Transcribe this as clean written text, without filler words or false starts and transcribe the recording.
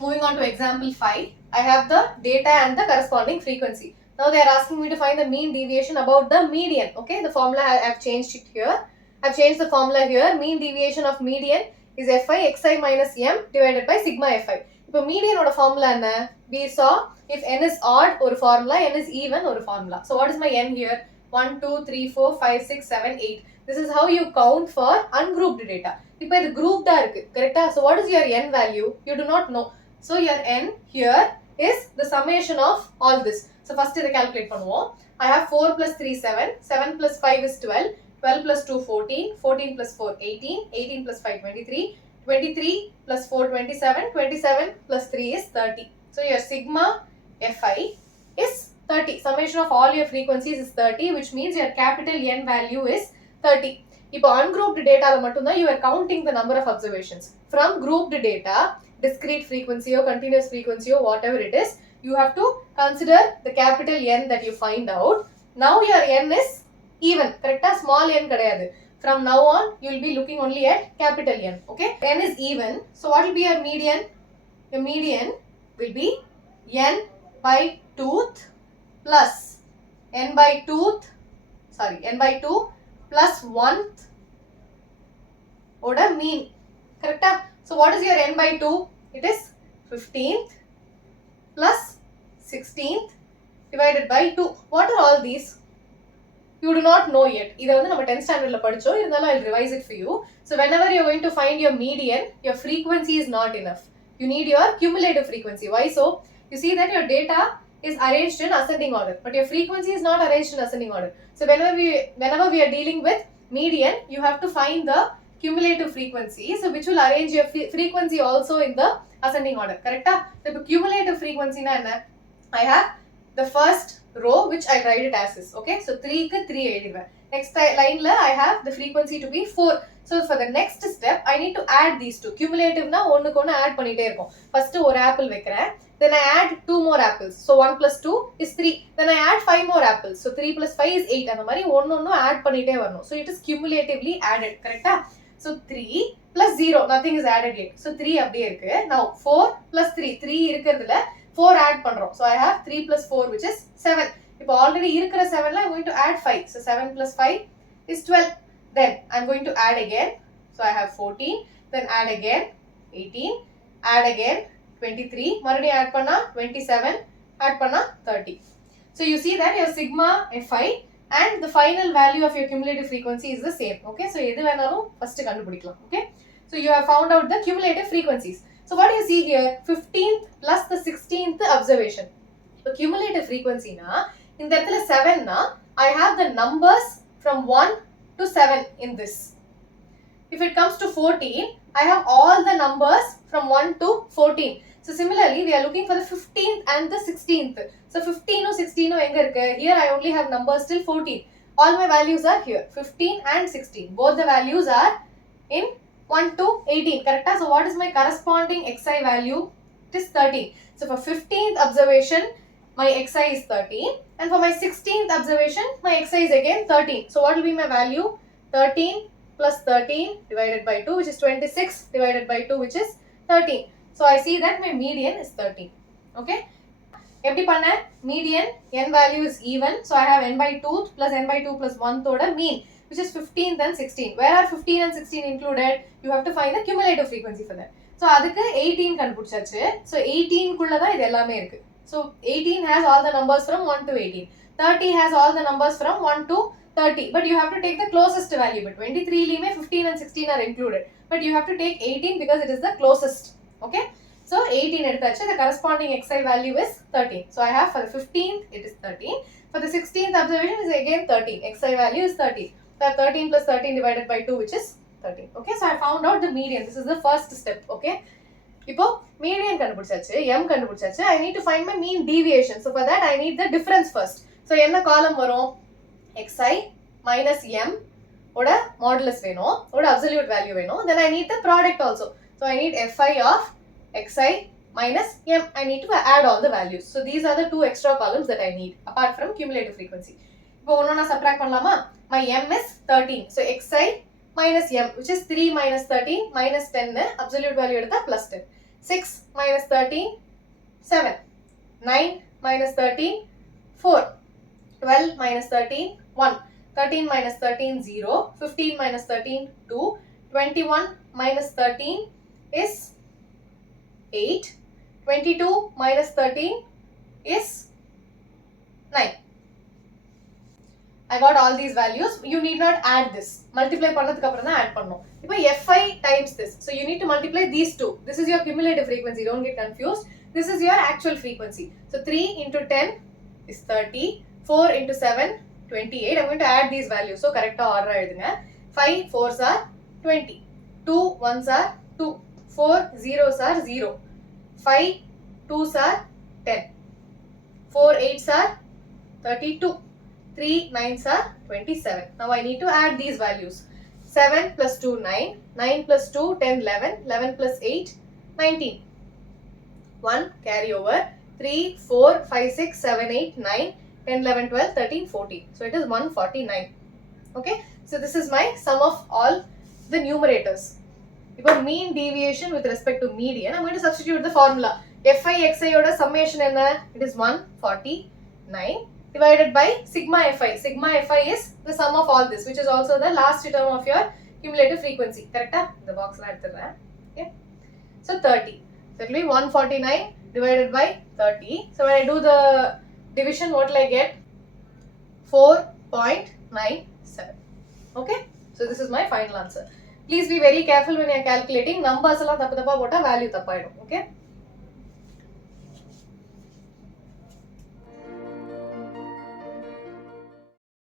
moving on to example 5, I have the data and the corresponding frequency. Now they are asking me to find the mean deviation about the median. Okay, the formula I have changed it here. I have changed the formula here. Mean deviation of median is fi xi minus m divided by sigma fi. இப்போ median oda formula enna? We saw if n is odd ஒரு formula, n is even ஒரு formula. So what is my n here? 1, 2, 3, 4, 5, 6, 7, 8. This is how you count for ungrouped data. இப்போ இது grouped இருக்கு, correct? So what is your n value? You do not know. So your n here is the summation of all this. So first இதை calculate பண்ணுவோம். I have 4 plus 3 7, 7 plus 5 is 12, 12 plus 2 14, 14 plus 4 18, 18 plus 5 23, 23 plus 4 27, 27 plus 3 is 30. So your sigma fi is 30. Summation of all your frequencies is 30, which means your capital N value is 30. இப்போ ungrouped data மட்டும்தான் you are counting the number of observations. From grouped data, discrete frequency or continuous frequency or whatever it is, you have to consider the capital N that you find out. Now your N is even, correct? Small n kadayadu. From now on, you will be looking only at capital N, okay? N is even, so what will be your median? Your median will be n by tooth plus n by 2 plus 1th oda mean, correct? So what is your n by 2? It is 15th plus 16th divided by 2. What are all these? You do not know yet. இதை வந்து நம்ம 10th standardல படிச்சோம். இருந்தாலும் I'll revise it for you. So whenever you're going to find your median, your frequency is not enough. You need your cumulative frequency. Why so? You see that your data is arranged in ascending order, but your frequency is not arranged in ascending order. So whenever we are dealing with median, you have to find the cumulative frequency, so which will arrange your frequency also in the ascending order, correct? So cumulative frequency na enna? I have the first row which I write it as is, okay? So 3 ku 3 எழுதிடுவேன். Next line la I have the frequency to be 4. So for the next step I need to add these two. Cumulative na ஒண்ணுக்கு ஒண்ணு add பண்ணிட்டே இருக்கும். First ஒரு apple வைக்கிறேன், then I add 2 more apples. So 1 plus 2 is 3. Then I add 5 more apples. So 3 plus 5 is 8. அந்த மாதிரி ஒண்ணு add பண்ணிட்டே வரணும். So it is cumulatively added, correct? So 3 plus 0, nothing is added yet. So 3 அப்படியே இருக்கு. Now 4 plus 3, 3 இருக்கிறதுல 4 add பண்றோம். So I have 3 plus 4 which is 7. இப்போ already இருக்கிற 7ல I'm going to add 5. So 7 plus 5 is 12. Then I'm going to add again. So I have 14. Then add again 18. Add again 23. மறுபடியும் add பண்ணா 27. Add பண்ணா 30. So you see that your sigma fi and the final value of your cumulative frequency is the same. Okay, so எது வேணாலும் first கண்டுபிடிக்கலாம். Okay, so you have found out the cumulative frequencies. So what do you see here? 15th plus the 16th observation. So cumulative frequency na இந்த இடத்துல 7 na I have the numbers from 1 to 7 in this. If it comes to 14, I have all the numbers from 1 to 14. So similarly, we are looking for the 15th and the 16th. So 15 or 16 or enga irukku. Here I only have numbers till 14. All my values are here, 15 and 16. Both the values are in 1 to 18, correct? So what is my corresponding xi value? It is 13. So for 15th observation, my xi is 13. And for my 16th observation, my xi is again 13. So what will be my value? 13 plus 13 divided by 2, which is 26, divided by 2, which is 13. So I see that my median is 13. Okay? எப்படி பண்ண? Median, n value is even. So I have n by 2 plus n by 2 plus 1 தோட mean, which is 15th and 16. Where are 15 and 16 included? You have to find the cumulative frequency for that. So அதுக்கு 18 கண்டுபிடிச்சாச்சு. So 18 குள்ள தான் இது எல்லாமே இருக்கு. So 18 has all the numbers from 1 to 18. 30 has all the numbers from 1 to 30. But you have to take the closest value. But 23 lime 15 and 16 are included. But you have to take 18 because it is the closest. Okay? So 18 எடுத்தாச்சு. The corresponding xi value is 13. So I have for the 15th, it is 13. For the 16th observation is again 13. Xi value is 13. So I have 13 plus 13 divided by 2, which is 13. Okay? So I found out the median. This is the first step. Okay? இப்போ median கண்டுபிடிச்சாச்சு, m கண்டுபிடிச்சாச்சு. I need to find my mean deviation. So for that I need the difference first. So என்ன column வரும்? xi minus m ஓட modulus வேணும், ஓட absolute value வேணும். Then I need the product also. So I need fi of xi minus m. I need to add all the values. So these are the two extra columns that I need apart from cumulative frequency. இப்போ ஒண்ணா subtract பண்ணலாமா? My m is 13. So xi minus m, which is 3 minus 13 minus 10, absolute value எடுத்தா plus 10. 6 minus 13, 7. 9 minus 13, 4. 12 minus 13, 1. 13 minus 13, 0. 15 minus 13, 2. 21 minus 13 is 8. 22 minus 13 is 9. I got all these values. You need not add this. Multiply பண்ணதுக்கு அப்புறம் தான் add பண்ணனும். இப்போ F5 times this. So you need to multiply these two. This is your cumulative frequency. Don't get confused. This is your actual frequency. So 3 into 10 is 30. 4 into 7, 28. I'm going to add these values. So correct order எழுதுங்க. 5 4s are 20. 2 1s are 2. 4 0s are 0. 5 2s are 10. 4 8s are 32. 3 9s are 27. Now I need to add these values. 7 plus 2 9. 9 plus 2 10 11. 11 plus 8 19. 1 carry over. 3 4 5 6 7 8 9 10 11 12 13 14. So it is 149. Okay. So this is my sum of all the numerators. Now mean deviation with respect to median. I'm going to substitute the formula. Fi xi oda summation enna? It is 149 divided by sigma fi. Sigma fi is the sum of all this, which is also the last term of your cumulative frequency. Correct? The box la eduthuren. Okay. So 30. So it will be 149 divided by 30. So when I do the division, what will I get? 4.97. Okay. So this is my final answer. Please be very careful when you are calculating. Numbers alla thappu thappa pota value thappaidum. Okay.